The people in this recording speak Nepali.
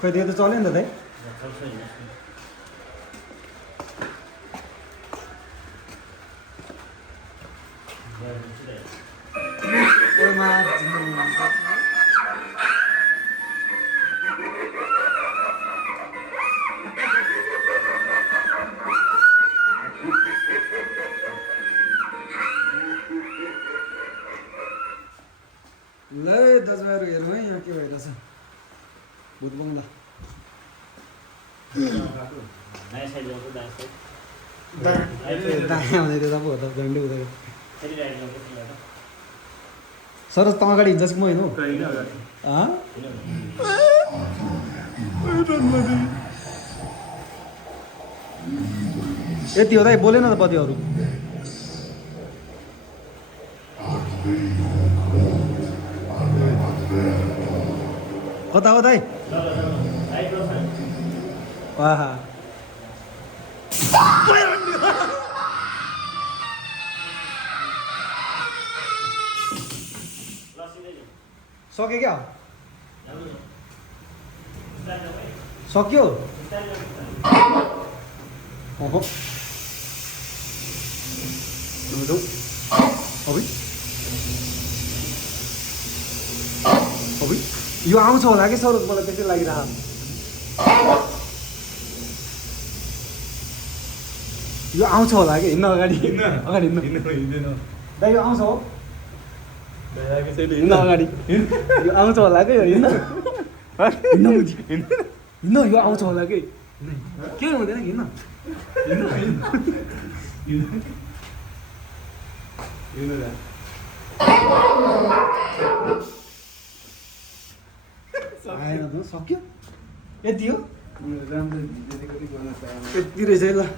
खोइ त्यो त चल्यो नि त दाइ ल दाजुभाइहरू हेर्नु है यहाँ के भइरहेछ भुत बङ्गला दायाँ आउँदै त्यो त पो हो त झन्डै हुँदै सरोज तँ अगाडि हिँड्छस् कि म हिँड्नु यति हो दाइ बोलेन त पतिहरू कता हो दाइ आहा सक्यो क्या सक्यो यो आउँछ होला कि सरोज मलाई त्यसै लागिरह यो आउँछ होला कि हिँड्न अगाडि अगाडि हिँड्दैन दाइ यो आउँछ हो हिँड्न अगाडि यो आउँछ होला कि हिँड्न हिँड्न यो आउँछ होला कि के हुँदैन हिँड्न आएन त सक्यो यति हो यति रहेछ है ल